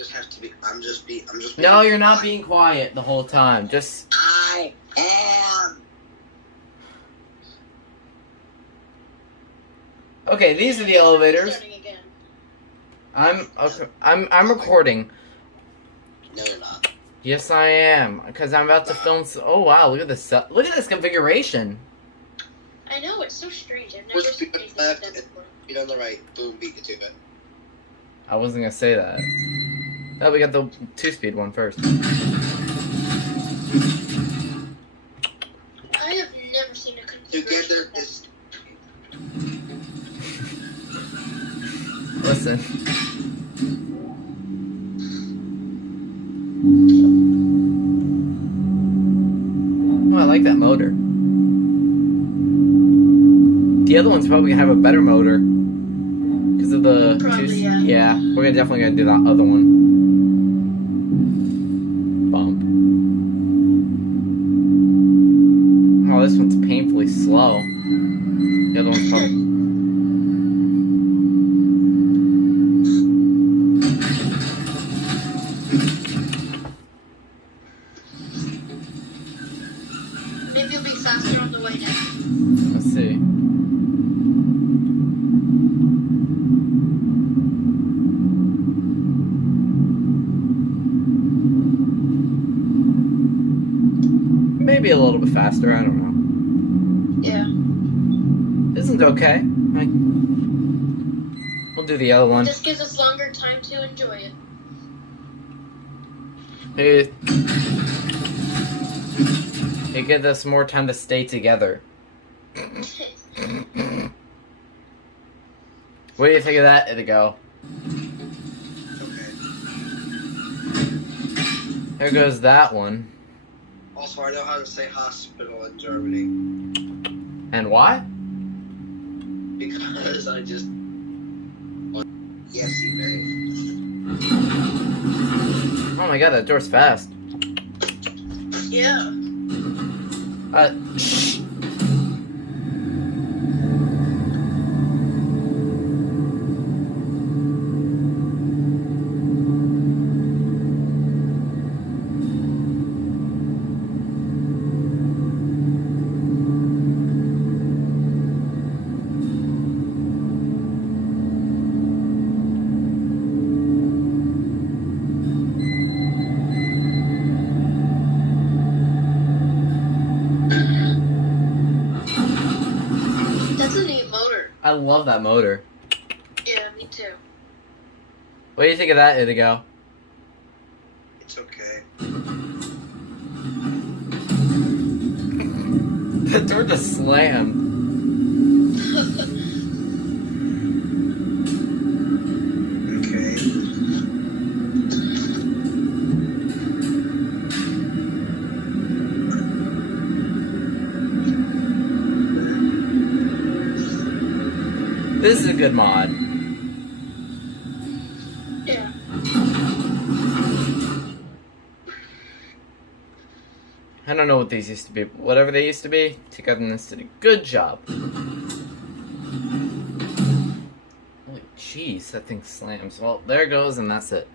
just have to be. I'm just being. No, you're not being quiet the whole time. Just. I am. Okay, these are the elevators. I'm recording. No, you're not. Yes, I am, because I'm about to film. Oh wow, look at this. Look at this configuration. I know, it's so strange. I've never seen anything like that before. Speed on the right. Boom, beat you to it. I wasn't gonna say that. Oh, we got the 2-speed one first. I have never seen a configuration. Together is. Listen. Oh, I like that motor. The other one's probably gonna have a better motor. Because of the... Probably, yeah. Yeah, we're definitely gonna do that other one. Bump. Oh, this one's painfully slow. The other one's probably... Maybe you'll be faster on the way down. Let's see. Maybe a little bit faster, I don't know. Yeah. Isn't okay. We'll do the other one. This gives us longer time to enjoy it. It gives us more time to stay together. What do you think of that, Itigo? Okay. There goes that one. Also, I know how to say hospital in Germany. And why? Because I just... Yes, you may. Oh my god, that door's fast. Yeah. Shh. I love that motor. Yeah, me too. What do you think of that, Itigo? It's okay. The door just slammed. Okay. This is a good mod. Yeah. I don't know what these used to be, but whatever they used to be, Togetherness did a good job. Holy jeez, that thing slams. Well, there it goes, and that's it.